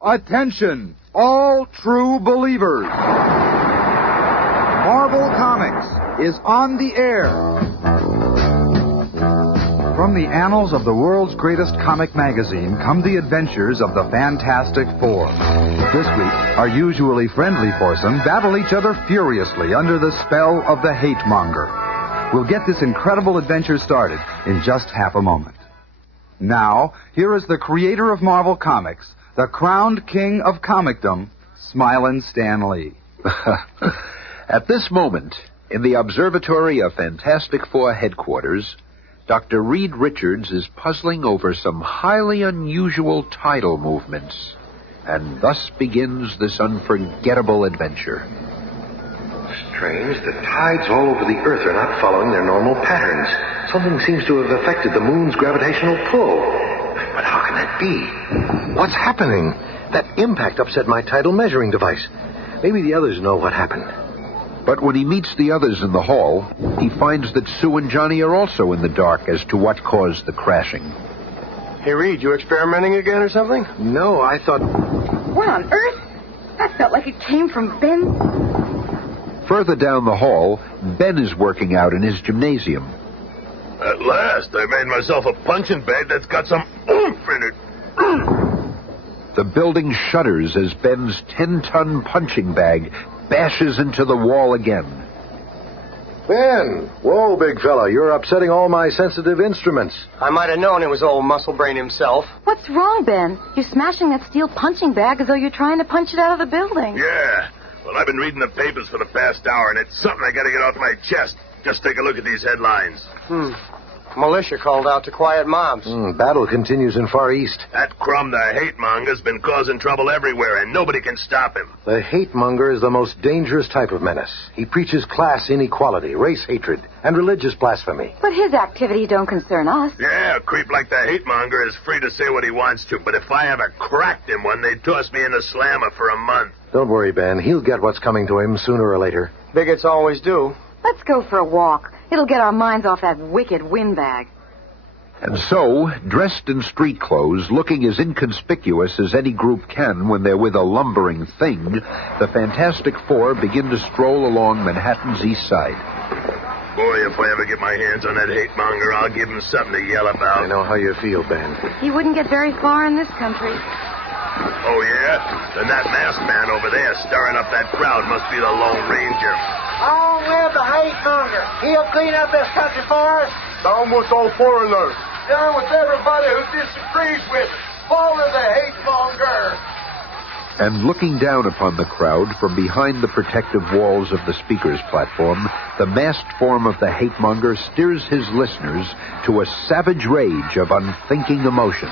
Attention, all true believers. Marvel Comics is on the air. From the annals of the world's greatest comic magazine come the adventures of the Fantastic Four. This week, our usually friendly foursome battle each other furiously under the spell of the Hate Monger. We'll get this incredible adventure started in just half a moment. Now, here is the creator of Marvel Comics, the crowned king of comicdom, Smilin' Stan Lee. At this moment, in the Observatory of Fantastic Four headquarters, Dr. Reed Richards is puzzling over some highly unusual tidal movements, and thus begins this unforgettable adventure. Strange, the tides all over the Earth are not following their normal patterns. Something seems to have affected the moon's gravitational pull. But how can that be? What's happening? That impact upset my tidal measuring device. Maybe the others know what happened. But when he meets the others in the hall, he finds that Sue and Johnny are also in the dark as to what caused the crashing. Hey, Reed, you experimenting again or something? No, I thought... What on earth? That felt like it came from Ben. Further down the hall, Ben is working out in his gymnasium. At last, I made myself a punching bag that's got some oomph in it. The building shudders as Ben's 10-ton punching bag bashes into the wall again. Ben! Whoa, big fella, you're upsetting all my sensitive instruments. I might have known it was old Muscle Brain himself. What's wrong, Ben? You're smashing that steel punching bag as though you're trying to punch it out of the building. Yeah. Well, I've been reading the papers for the past hour, and it's something I gotta get off my chest. Just take a look at these headlines. Militia called out to quiet mobs. Battle continues in Far East. That crumb, the hate monger's been causing trouble everywhere, and nobody can stop him. The hate monger is the most dangerous type of menace. He preaches class inequality, race hatred, and religious blasphemy. But his activity don't concern us. Yeah, a creep like the hate monger is free to say what he wants to, but if I ever cracked him one, they'd toss me in the slammer for a month. Don't worry, Ben. He'll get what's coming to him sooner or later. Bigots always do. Let's go for a walk. It'll get our minds off that wicked windbag. And so, dressed in street clothes, looking as inconspicuous as any group can when they're with a lumbering thing, the Fantastic Four begin to stroll along Manhattan's east side. Boy, if I ever get my hands on that hate monger, I'll give him something to yell about. I know how you feel, Ben. He wouldn't get very far in this country. Oh, yeah? Then that masked man over there stirring up that crowd must be the Lone Ranger. Long live the hate monger. He'll clean up this country for us. Down with all foreigners. Down with everybody who disagrees with us. Follow the hate monger. And looking down upon the crowd from behind the protective walls of the speaker's platform, the masked form of the hate monger steers his listeners to a savage rage of unthinking emotion.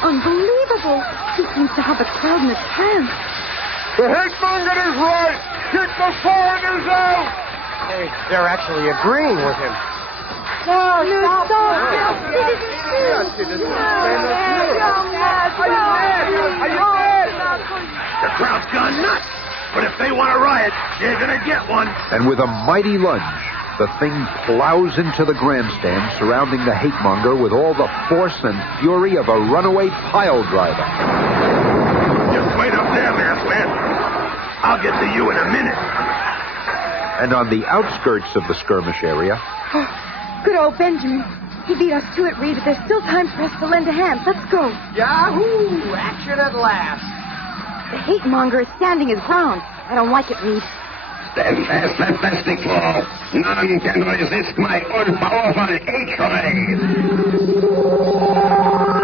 Unbelievable. He seems to have a crowd in a trance. The hate monger is right. Get the foreigners out. Hey, they're actually agreeing with him. No, stop. He didn't The crowd's gone nuts. But if they want a riot, they're going to get one. And with a mighty lunge, the thing plows into the grandstand surrounding the hate monger with all the force and fury of a runaway pile driver. Just wait up there, masked man. I'll get to you in a minute. And on the outskirts of the skirmish area... Good old Benjamin. He beat us to it, Reed, but there's still time for us to lend a hand. Let's go. Yahoo! Action at last. The hate monger is standing his ground. I don't like it, Reed. Stand fast, Fantastic Four. None can resist my all-powerful H-ray.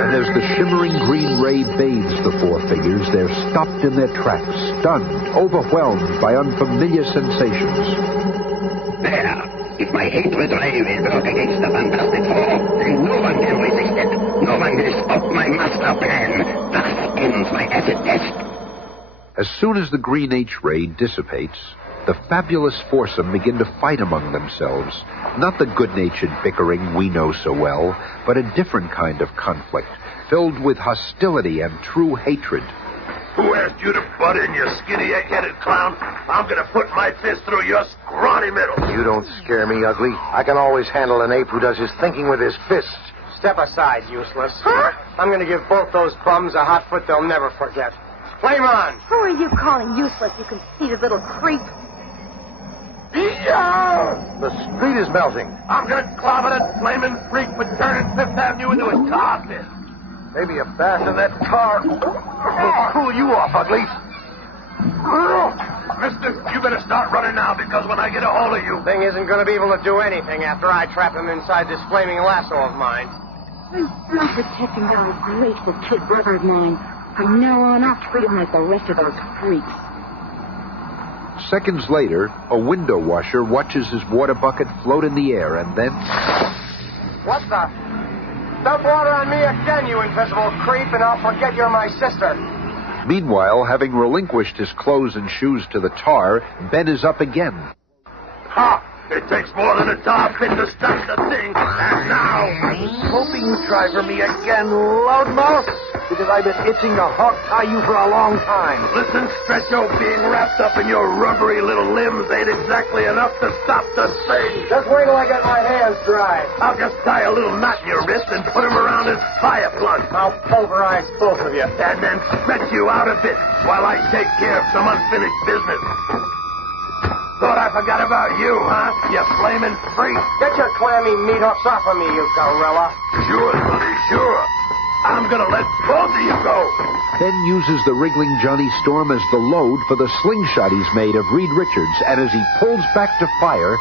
And as the shimmering green ray bathes the four figures, they're stopped in their tracks, stunned, overwhelmed by unfamiliar sensations. There. If my hatred ray will work against the Fantastic Four, then no one can resist it. No one will stop my master plan. Thus ends my acid test. As soon as the green H-ray dissipates, the fabulous foursome begin to fight among themselves. Not the good-natured bickering we know so well, but a different kind of conflict, filled with hostility and true hatred. Who asked you to butt in, you skinny, egg-headed clown? I'm gonna put my fist through your scrawny middle. You don't scare me, ugly. I can always handle an ape who does his thinking with his fists. Step aside, useless. Huh? I'm going to give both those bums a hot foot they'll never forget. Flame on! Who are you calling useless, you conceited little creep? The street is melting. I'm gonna clobber that flaming freak for turning Fifth Avenue into a tar pit. Maybe a bath in that tar will cool you off, ugly. Mister, you better start running now, because when I get a hold of you... Thing isn't going to be able to do anything after I trap him inside this flaming lasso of mine. I'm protecting that grateful kid brother of mine. From now on, I'll treat him like the rest of those freaks. Seconds later, a window washer watches his water bucket float in the air, and then... What the... Dump water on me again, you invisible creep, and I'll forget you're my sister. Meanwhile, having relinquished his clothes and shoes to the tar, Ben is up again. Ha! It takes more than a tar pit to stop the thing. And now... I was hoping you'd try for me again, loudmouth, because I've been itching to hog-tie you for a long time. Listen, Stretcho, being wrapped up in your rubbery little limbs ain't exactly enough to stop the thing. Just wait till I get my hands dry. I'll just tie a little knot in your wrist and put him around his fire plug. I'll pulverize both of you. And then stretch you out a bit while I take care of some unfinished business. Thought I forgot about you, huh? You flaming freak. Get your clammy meat hooks off of me, you gorilla. Sure, Sonny, sure. I'm gonna let both of you go. Ben uses the wriggling Johnny Storm as the load for the slingshot he's made of Reed Richards, and as he pulls back to fire...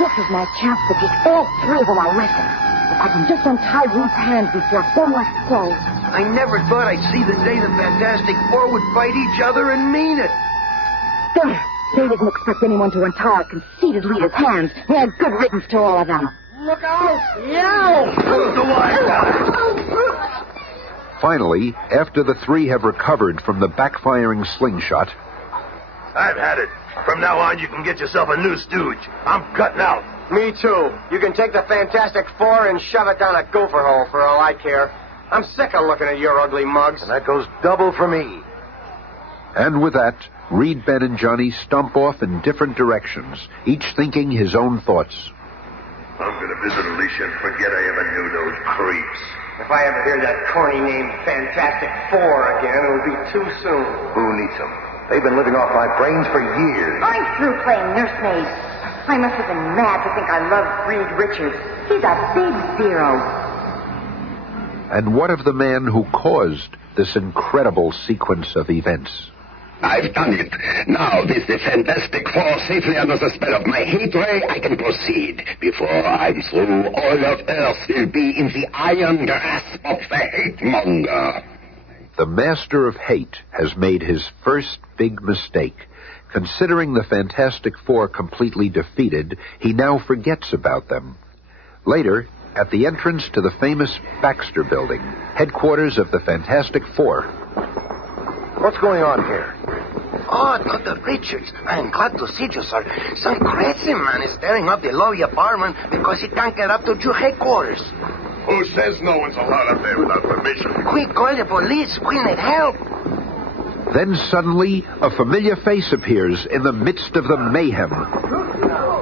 This is my chance to get all three of them arrested. If I can just untie Reed's hands before so much clothes. I never thought I'd see the day the Fantastic Four would fight each other and mean it. There. They didn't expect anyone to untie a conceited leader's hands. They had good riddance to all of them. Look out! Yeah! The wise guy. Finally, after the three have recovered from the backfiring slingshot... I've had it. From now on, you can get yourself a new stooge. I'm cutting out. Me too. You can take the Fantastic Four and shove it down a gopher hole for all I care. I'm sick of looking at your ugly mugs. And that goes double for me. And with that, Reed, Ben, and Johnny stomp off in different directions, each thinking his own thoughts. I'm going to visit Alicia and forget I ever knew those creeps. If I ever hear that corny name Fantastic Four again, it'll be too soon. Who needs them? They've been living off my brains for years. I'm through playing nursemaid. I must have been mad to think I loved Reed Richards. He's a big zero. And what of the man who caused this incredible sequence of events? I've done it. Now, with the Fantastic Four safely under the spell of my hate ray, I can proceed. Before I'm through, all of Earth will be in the iron grasp of the Hate Monger. The Master of Hate has made his first big mistake. Considering the Fantastic Four completely defeated, he now forgets about them. Later, at the entrance to the famous Baxter Building, headquarters of the Fantastic Four. What's going on here? Oh, Dr. Richards, I'm glad to see you, sir. Some crazy man is tearing up the lobby apartment because he can't get up to your headquarters. Who says no one's allowed up there without permission? Quick, call the police. We need help. Then suddenly, a familiar face appears in the midst of the mayhem.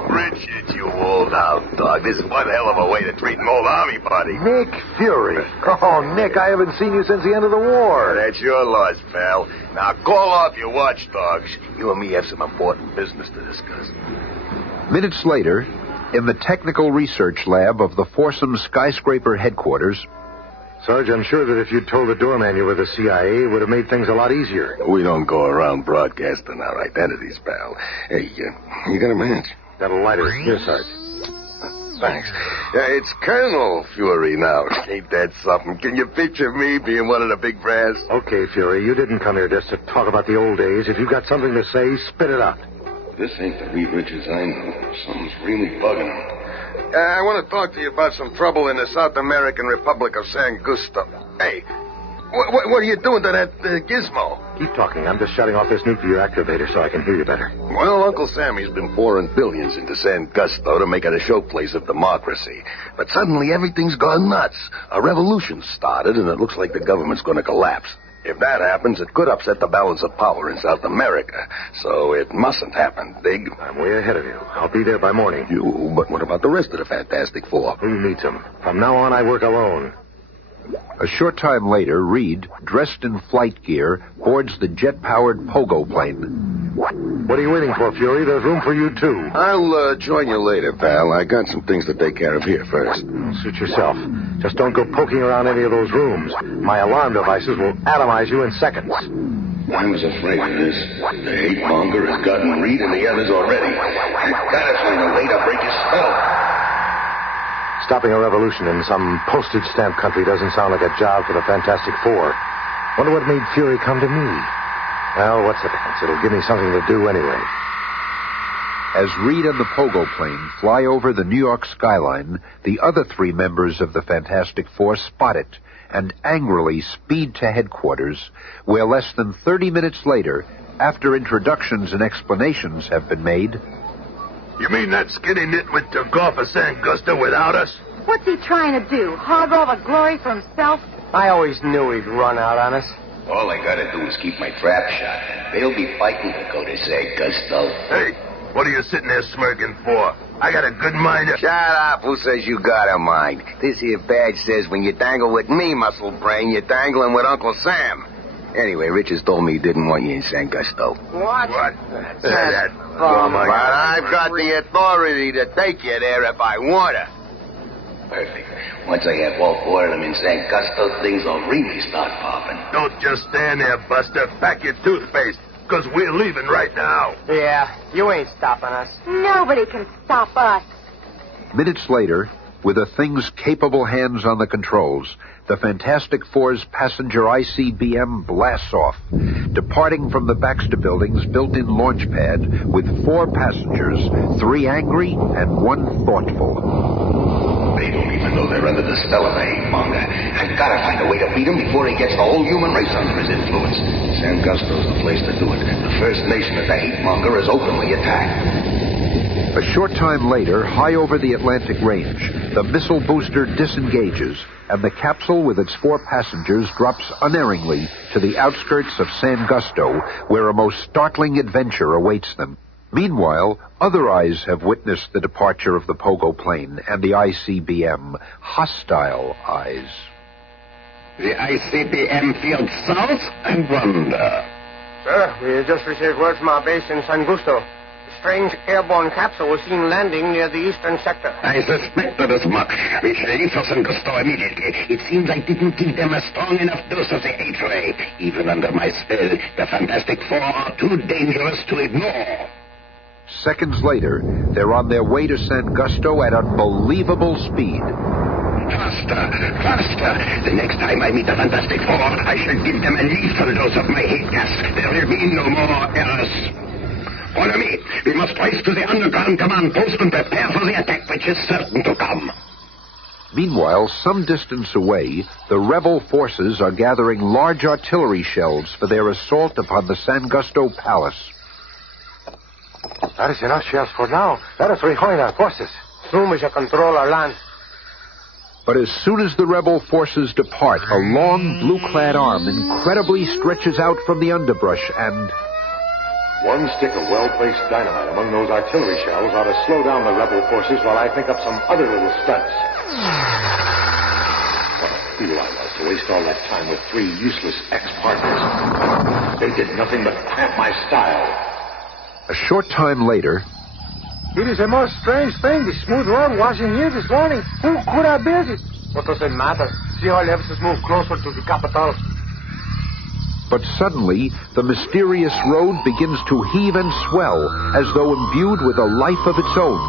Richard, you old hound dog. This is one hell of a way to treat an old army buddy. Nick Fury. Oh, Nick, I haven't seen you since the end of the war. That's your loss, pal. Now call off your watchdogs. You and me have some important business to discuss. Minutes later, in the technical research lab of the Foursome Skyscraper headquarters... Sarge, I'm sure that if you'd told the doorman you were the CIA, it would have made things a lot easier. We don't go around broadcasting our identities, pal. Hey, you got a match? Got a lighter. Here, Sarge. Thanks. It's Colonel Fury now. Ain't that something? Can you picture me being one of the big brass? Okay, Fury, you didn't come here just to talk about the old days. If you've got something to say, spit it out. This ain't the Reed Richards I know. Something's really bugging him. I want to talk to you about some trouble in the South American Republic of San Gusto. Hey, what are you doing to that gizmo? Keep talking. I'm just shutting off this nuclear activator so I can hear you better. Well, Uncle Sammy's been pouring billions into San Gusto to make it a showplace of democracy. But suddenly everything's gone nuts. A revolution started, and it looks like the government's going to collapse. If that happens, it could upset the balance of power in South America. So it mustn't happen, Big. I'm way ahead of you. I'll be there by morning. You? But what about the rest of the Fantastic Four? Who needs them? From now on, I work alone. A short time later, Reed, dressed in flight gear, boards the jet-powered pogo plane. What are you waiting for, Fury? There's room for you, too. I'll join you later, pal. I got some things to take care of here first. Suit yourself. Just don't go poking around any of those rooms. My alarm devices will atomize you in seconds. I was afraid of this. The Hate Monger has gotten Reed and the others already. I gotta find a way to break his spell. Stopping a revolution in some postage stamp country doesn't sound like a job for the Fantastic Four. Wonder what made Fury come to me. Well, what's the difference? It'll give me something to do anyway. As Reed and the pogo plane fly over the New York skyline, the other three members of the Fantastic Four spot it and angrily speed to headquarters, where less than 30 minutes later, after introductions and explanations have been made... You mean that skinny nitwit took off of San Gusto without us? What's he trying to do? Hog all the glory for himself? I always knew he'd run out on us. All I gotta do is keep my trap shut. They'll be fighting to go to San Gusto. Hey, what are you sitting there smirking for? I got a good mind to... Shut up. Who says you got a mind? This here badge says when you dangle with me, muscle brain, you're dangling with Uncle Sam. Anyway, Richards told me he didn't want you in San Gusto. What? That But I've got the authority to take you there if I want to. Perfect. Once I have all four of them in San Gusto, things will really start popping. Don't just stand there, Buster. Pack your toothpaste, because we're leaving right now. Yeah, you ain't stopping us. Nobody can stop us. Minutes later, with the Thing's capable hands on the controls, the Fantastic Four's passenger ICBM blasts off, departing from the Baxter Building's built-in launch pad with 4 passengers, 3 angry and 1 thoughtful. They don't even know they're under the spell of the Hate Monger. I gotta find a way to beat him before he gets the whole human race under his influence. San Gusto's the place to do it. The First Nation of the Hate Monger is openly attacked. A short time later, high over the Atlantic Range, the missile booster disengages, and the capsule with its 4 passengers drops unerringly to the outskirts of San Gusto, where a most startling adventure awaits them. Meanwhile, other eyes have witnessed the departure of the pogo plane and the ICBM, hostile eyes. The ICBM field south, I wonder. Sir, we just received word from our base in San Gusto. A strange airborne capsule was seen landing near the eastern sector. I suspected as much. We shall leave for San Gusto immediately. It seems I didn't give them a strong enough dose of the hate ray. Even under my spell, the Fantastic Four are too dangerous to ignore. Seconds later, they're on their way to San Gusto at unbelievable speed. Faster, faster. The next time I meet the Fantastic Four, I shall give them a lethal dose of my hate gas. There will be no more errors. Follow me. We must race to the underground command post and prepare for the attack which is certain to come. Meanwhile, some distance away, the rebel forces are gathering large artillery shells for their assault upon the San Gusto Palace. That is enough shells for now. Let us rejoin our forces. Soon we shall control our land. But as soon as the rebel forces depart, a long, blue-clad arm incredibly stretches out from the underbrush and... One stick of well-placed dynamite among those artillery shells ought to slow down the rebel forces while I think up some other little stunts. What a fool I was to waste all that time with 3 useless ex-partners. They did nothing but cramp my style. A short time later... It is a most strange thing, this smooth road washing here this morning. Who could have built it? What does it matter? See how it helps us move closer to the capital. But suddenly, the mysterious road begins to heave and swell, as though imbued with a life of its own.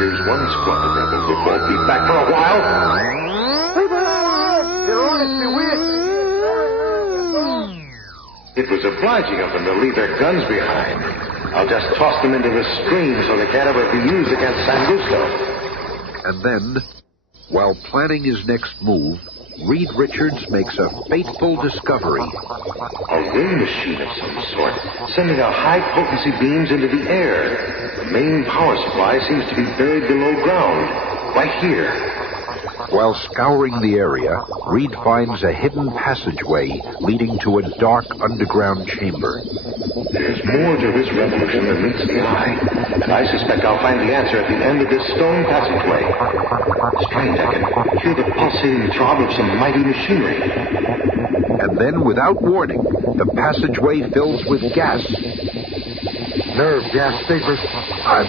Here's one squad of rebels that won't be back for a while. The road is bewitched. It was obliging of them to leave their guns behind. I'll just toss them into the stream so they can't ever be used against San Gusto. And then, while planning his next move, Reed Richards makes a fateful discovery. A ray machine of some sort, sending out high-potency beams into the air. The main power supply seems to be buried below ground, right here. While scouring the area, Reed finds a hidden passageway leading to a dark underground chamber. There's more to this revolution than meets the eye, and I suspect I'll find the answer at the end of this stone passageway. Strange, I can hear the pulsating throb of some mighty machinery. And then, without warning, the passageway fills with gas. Nerve gas vapors. I'm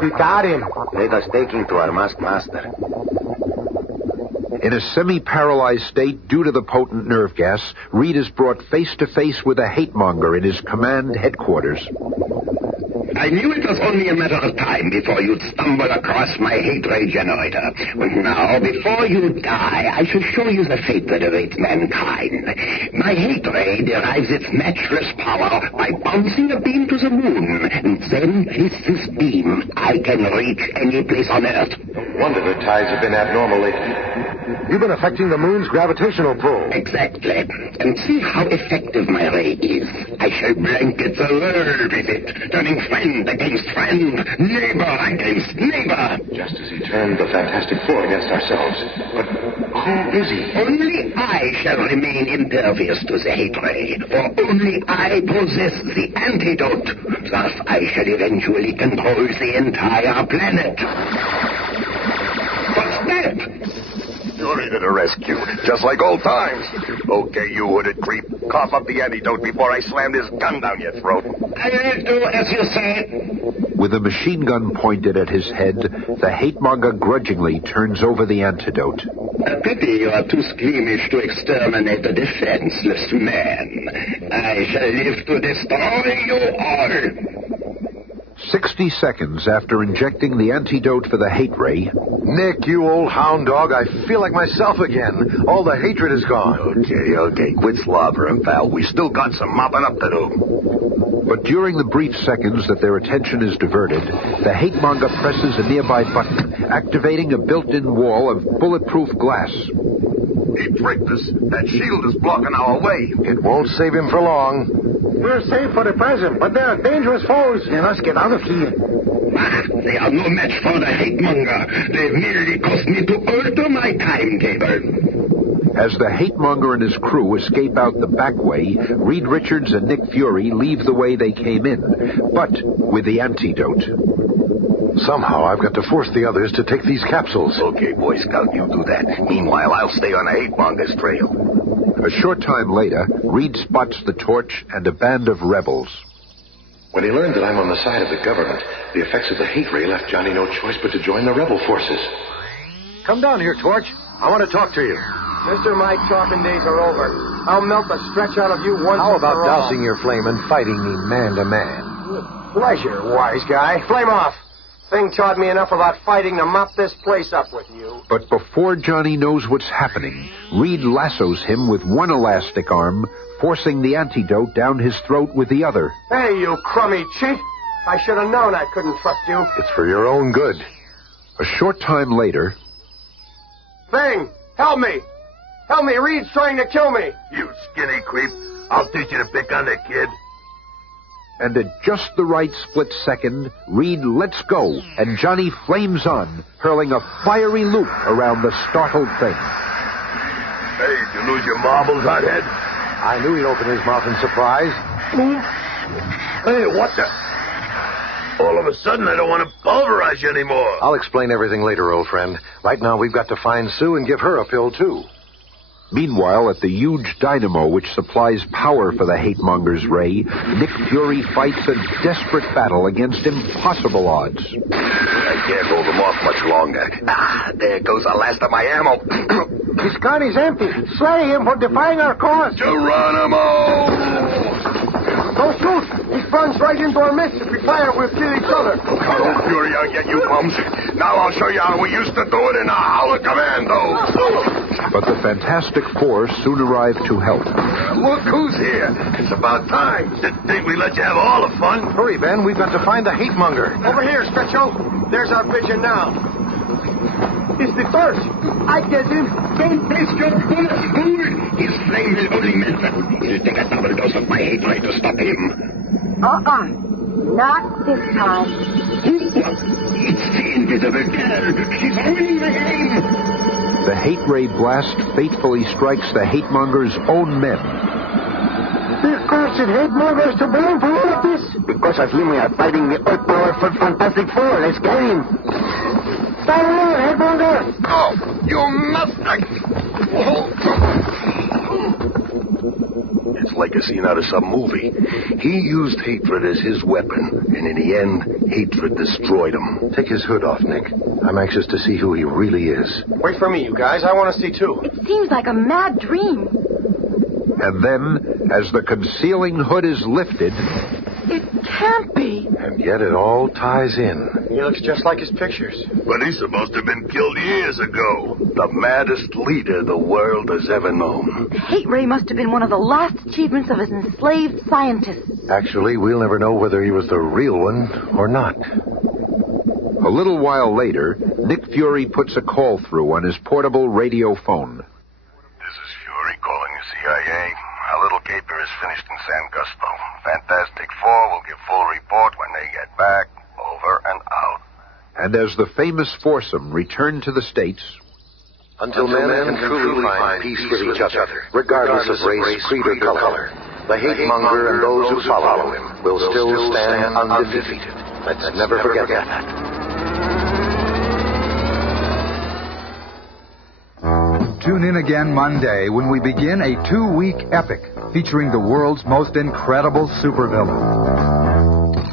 We got him. Let us take him to our masked master. In a semi-paralyzed state due to the potent nerve gas, Reed is brought face-to-face with a hate monger in his command headquarters. I knew it was only a matter of time before you'd stumble across my hate ray generator. And now, before you die, I shall show you the fate that awaits mankind. My hate ray derives its matchless power by bouncing a beam to the moon. And then, with this beam, I can reach any place on Earth. No wonder the tides have been abnormal lately. You've been affecting the moon's gravitational pull. Exactly. And see how effective my ray is. I shall blanket the world with it, turning friend against friend, neighbor against neighbor. Just as he turned the Fantastic Four against ourselves. But who is he? Only I shall remain impervious to the hate ray, for only I possess the antidote. Thus I shall eventually control the entire planet. What's that? Fury to the rescue, just like old times. Okay, you hooded creep. Cough up the antidote before I slam this gun down your throat. I will do as you say. With a machine gun pointed at his head, the hate monger grudgingly turns over the antidote. A pity you are too squeamish to exterminate a defenseless man. I shall live to destroy you all. 60 seconds after injecting the antidote for the hate ray... Nick, you old hound dog, I feel like myself again. All the hatred is gone. Okay, quit slobbering, pal. We still got some mopping up to do. But during the brief seconds that their attention is diverted, the hate monger presses a nearby button, activating a built-in wall of bulletproof glass. He tricked us. That shield is blocking our way. It won't save him for long. We're safe for the present, but there are dangerous foes. Then let's get out of here. They are no match for the hate monger. They've merely caused me to alter my timetable. As the hate monger and his crew escape out the back way, Reed Richards and Nick Fury leave the way they came in, but with the antidote. Somehow I've got to force the others to take these capsules. Okay, Boy Scout, you do that. Meanwhile, I'll stay on the hate monger's trail. A short time later, Reed spots the torch and a band of rebels. When he learned that I'm on the side of the government, the effects of the hate ray left Johnny no choice but to join the rebel forces. Come down here, Torch. I want to talk to you. Mister, my talking days are over. I'll melt the stretch out of you once How and for about all. dousing your flame and fighting me man to man? Pleasure, wise guy. Flame off. Thing taught me enough about fighting to mop this place up with you. But before Johnny knows what's happening, Reed lassos him with one elastic arm, forcing the antidote down his throat with the other. Hey, you crummy cheat. I should have known I couldn't trust you. It's for your own good. A short time later... Thing, help me. Help me, Reed's trying to kill me. You skinny creep. I'll teach you to pick on the kid. And at just the right split second, Reed lets go, and Johnny flames on, hurling a fiery loop around the startled thing. Hey, did you lose your marbles, hothead? I knew he'd open his mouth in surprise. Hey, what the... All of a sudden, I don't want to pulverize you anymore. I'll explain everything later, old friend. Right now, we've got to find Sue and give her a pill, too. Meanwhile, at the huge dynamo which supplies power for the hate monger's ray, Nick Fury fights a desperate battle against impossible odds. I can't hold them off much longer. There goes the last of my ammo. His gun is empty. Slay him for defying our cause. Geronimo! Don't shoot. He runs right into our midst. If we fire, we'll kill each other. Come on, Fury, I'll get you bums. Now I'll show you how we used to do it in a Howler Commando. But the Fantastic Four soon arrive to help. Look who's here. It's about time. Didn't think we let you have all the fun. Hurry, Ben. We've got to find the hate monger. Over here, Stretcho. There's our vision now. It's the first. I get him. Don't waste your bullets, fool! His flame will only melt them. It'll take a double dose of my hate ray to stop him. Not this time. It's the invisible girl. She's ruining the game. The hate ray blast fatefully strikes the hate monger's own men. This cursed hate monger is to blame for all of this. Because of him, we are fighting the all-powerful Fantastic Four. Let's get him. Stay alone, hate monger. Oh, you must... It's like a scene out of some movie. He used hatred as his weapon, and in the end, hatred destroyed him. Take his hood off, Nick. I'm anxious to see who he really is. Wait for me, you guys. I want to see, too. It seems like a mad dream. And then, as the concealing hood is lifted... It can't be. And yet it all ties in. He looks just like his pictures. But he's supposed to have been killed years ago. The maddest leader the world has ever known. The hate ray must have been one of the last achievements of his enslaved scientists. Actually, we'll never know whether he was the real one or not. A little while later, Nick Fury puts a call through on his portable radio phone. This is Fury calling the CIA. Our little caper is finished in San Gusto. Fantastic Four will give full report when they get back. Over and out. And as the famous foursome return to the States... Until men can truly find peace with each other, regardless of race, creed, or color, the hate monger and those who follow him will still stand undefeated. Let's never forget that. Tune in again Monday when we begin a 2-week epic featuring the world's most incredible supervillain.